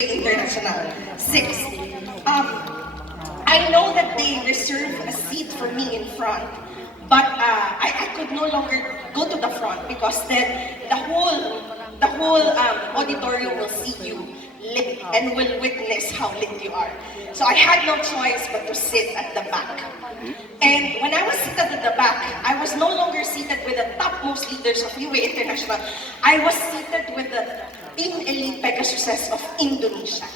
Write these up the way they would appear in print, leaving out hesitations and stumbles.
International. 6. I know that they reserve a seat for me in front, but I could no longer go to the front because then the whole auditorium will see you lit and will witness how lit you are. So I had no choice but to sit at the back. And when I was seated at the back, I was no longer seated with the topmost leaders of RIWAY International. I was seated with the Team Elite Pegasus of Indonesia.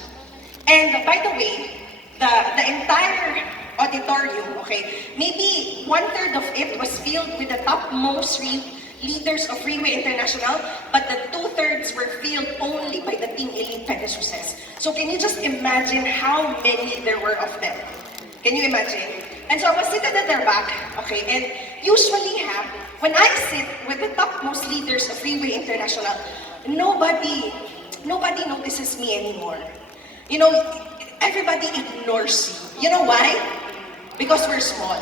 And by the way, the entire auditorium, okay, maybe 1/3 of it was filled with the topmost leaders of RIWAY International, but the 2/3 were filled only by the Team Elite Pegasus. So can you just imagine how many there were of them? Can you imagine? And so I was seated at their back, okay, and usually when I sit with the topmost leaders of RIWAY International, nobody notices me anymore. You know, everybody ignores you. You know why? Because we're small.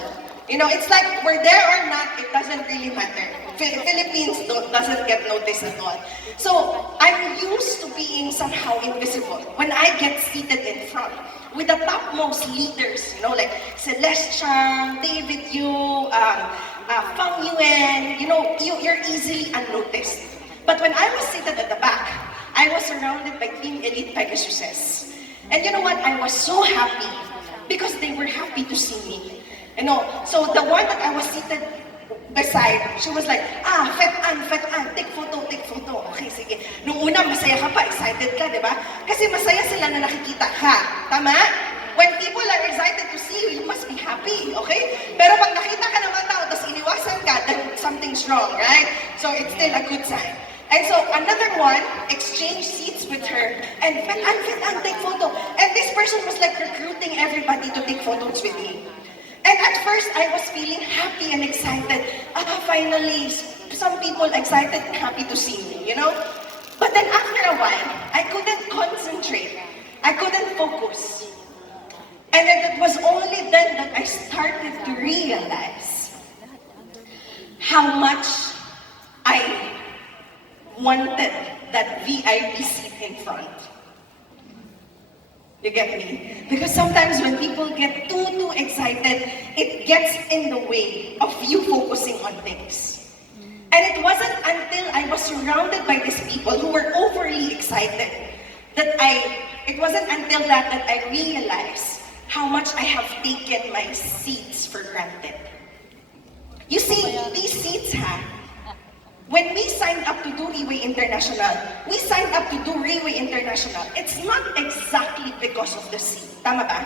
You know, it's like we're there or not, it doesn't really matter. Philippines doesn't get noticed at all. So I'm used to being somehow invisible when I get seated in front with the topmost leaders, you know, like Celeste Chang, David Yu, Fang Yuen, you know, you're easily unnoticed. But when I was seated at the back, I was surrounded by Team Elite Pegasus. And you know what? I was so happy because they were happy to see me. You know, so the one that I was seated beside, she was like, Fet Ann, take photo. Okay, sige. Nung una, masaya ka pa, excited ka, di ba? Kasi masaya sila na nakikita ka. Tama? When people are excited to see you, you must be happy, okay? Pero pag nakita ka ng mga tao, tapos iniwasan ka, then something's wrong, right? So it's still a good sign. And so another one exchanged seats with her, and Fet Ann, take photo. And this person was like recruiting everybody to take photos with me. And at first, I was feeling happy and excited. Finally, some people excited and happy to see me, you know? But then after a while, I couldn't concentrate. I couldn't focus. And then it was only then that I started to realize how much I wanted that VIP seat in front. You get me? Because sometimes when people get too excited, it gets in the way of you focusing on things. And it wasn't until I was surrounded by these people who were overly excited that it wasn't until that I realized how much I have taken my seats for granted. You see, these seats when we signed up to do RIWAY International, we signed up to do RIWAY International. It's not exactly because of the seat. Tama ba?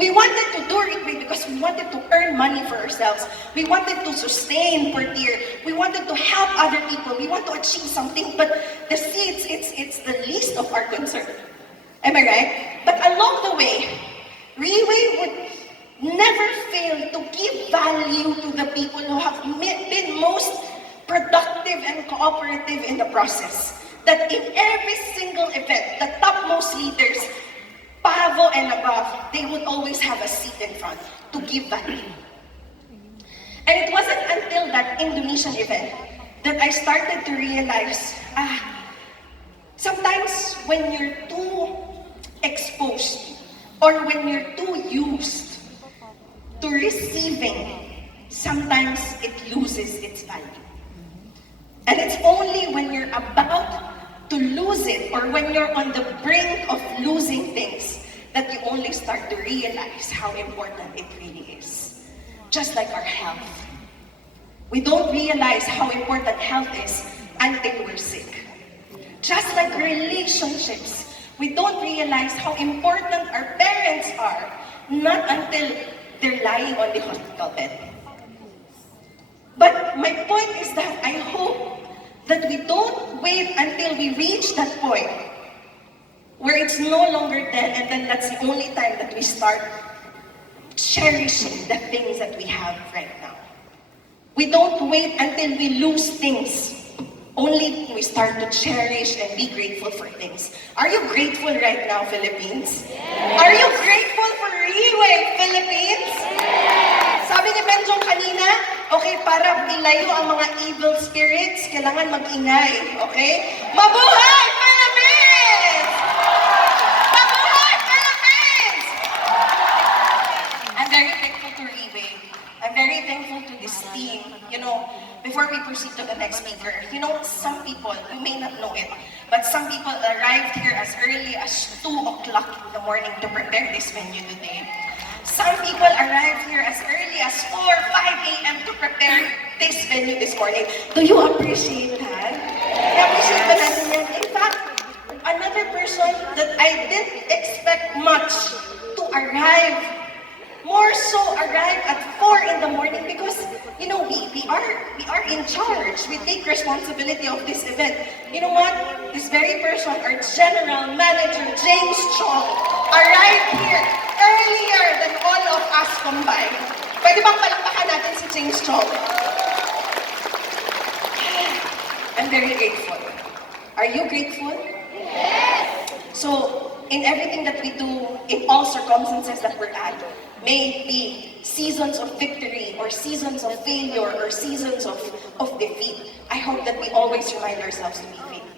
We wanted to do RIWAY because we wanted to earn money for ourselves. We wanted to sustain per year. We wanted to help other people. We want to achieve something. But the seats, it's the least of our concern. Am I right? But along the way, RIWAY would never fail to give value to the people who have been most productive and cooperative in the process. That in every single event, the topmost leaders, Pavo and above, they would always have a seat in front to give value. And it wasn't until that Indonesian event that I started to realize, sometimes when you're too exposed or when you're too used to receiving, sometimes it loses its value. And it's only when you're about to lose it or when you're on the brink of losing things that you only start to realize how important it really is. Just like our health. We don't realize how important health is until we're sick. Just like relationships, we don't realize how important our parents are not until they're lying on the hospital bed. But my point is that I hope that we don't wait until we reach that point where it's no longer then, and then that's the only time that we start cherishing the things that we have right now. We don't wait until we lose things. Only we start to cherish and be grateful for things. Are you grateful right now, Philippines? Yes. Are you grateful for RIWAY, Philippines? Yes. Sabi ni Benjong kanina, okay, para ilayo ang mga evil spirits, kailangan mag-ingay, okay? Mabuhay, Philippines! the next speaker. You know, some people, you may not know it, but some people arrived here as early as 2 o'clock in the morning to prepare this venue today. Some people arrived here as early as 4, 5 a.m. to prepare this venue this morning. Do you appreciate that? I appreciate ba natin yan? In fact, another person that I didn't expect much to arrive, more so arrive at 4 in the morning because, you know, we are in charge. We take responsibility of this event. You know what? This very person, our General Manager, James Chong, arrived here earlier than all of us combined. Pwede bang palakpakan natin si James Chong? I'm very grateful. Are you grateful? Yes! So, in everything that we do, in all circumstances that we're at, may it be seasons of victory or seasons of failure or seasons of defeat, I hope that we always remind ourselves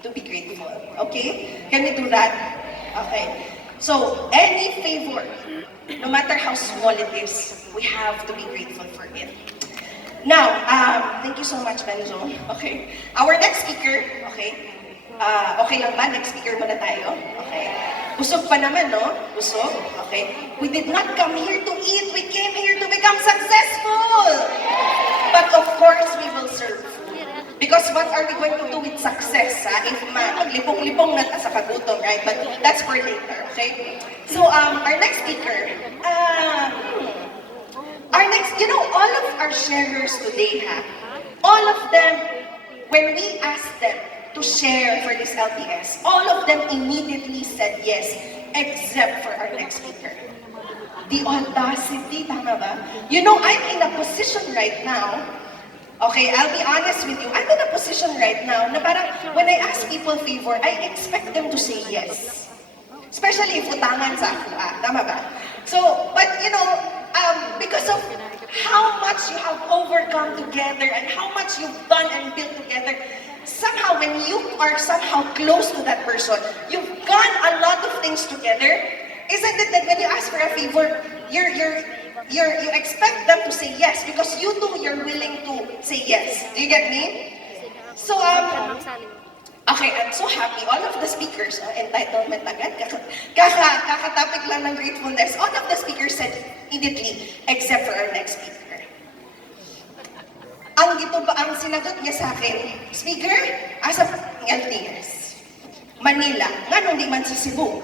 to be grateful. Okay? Can we do that? Okay. So, any favor, no matter how small it is, we have to be grateful for it. Now, thank you so much, Benjo. Okay. Our next speaker, okay. Okay lang ba? Next speaker muna tayo. Okay. Busog pa naman, no? Busog? Okay. We did not come here to eat. We came here to become successful. But of course, we will serve. Because what are we going to do with success, if maglipong-lipong na sa pagutom, right? But that's for later, okay? So, our next speaker, you know, all of our sharers today, all of them, when we asked them to share for this LTS, all of them immediately said yes, except for our next speaker. The audacity, tama ba? You know, I'm in a position right now, okay, I'll be honest with you, I'm in a position right now na parang when I ask people favor, I expect them to say yes. Especially if utangan sa ako, tama ba? So, but you know, because of how much you have overcome together and how much you've done and built together, somehow when you are somehow close to that person, you've done a lot of things together. Isn't it that when you ask for a favor, you expect them to say yes because you too, you're willing to say yes. Do you get me? So, okay, I'm so happy. All of the speakers, entitlement agad, kakatopic lang ng gratefulness. All of the speakers said immediately, except for our next speaker. Ang sinagot niya sa akin, speaker, asa LTS, Manila, nga nung di man sa Cebu.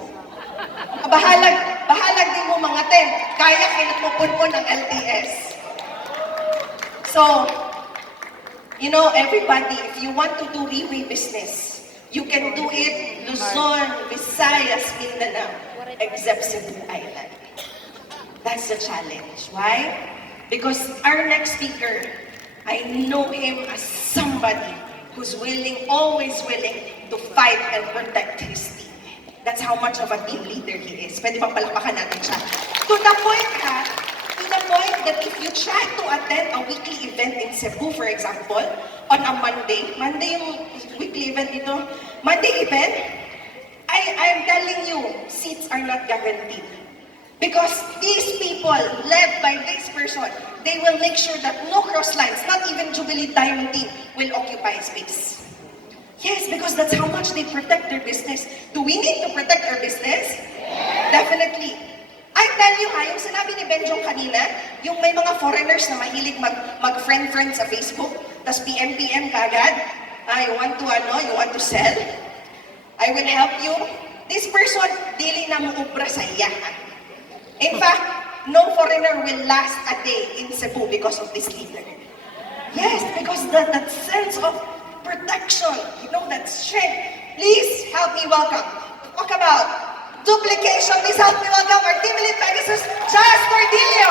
Bahalag din mo mga ten, kaya kayo nagpupun ng LTS. So, you know, everybody, if you want to do RIWAY business, you can do it Luzon, Visayas, Mindanao, except Cebu Island. That's the challenge. Why? Because our next speaker, I know him as somebody who's willing, always willing to fight and protect his team. That's how much of a team leader he is. Pwede bang palakpakan natin siya. To the point that if you try to attend a weekly event in Cebu, for example, on a Monday yung weekly event dito, Monday event, I'm telling you, seats are not guaranteed. Because these people, led by this person, they will make sure that no cross lines, not even Jubilee Diamond team, will occupy space. Yes, because that's how much they protect their business. Do we need to protect our business? Yes. Definitely. I tell you yung sinabi ni Benjong kanina, yung may mga foreigners na mahilig mag-friend-friend sa Facebook, tas PM kagad, you want to sell? I will help you. This person, dili na muubra sa iya. In fact, no foreigner will last a day in Cebu because of this leader. Yes, because that sense of protection, you know, that strength. Please help me welcome. Talk about duplication. Please help me welcome our team lead Pegasus, Just Cordillo.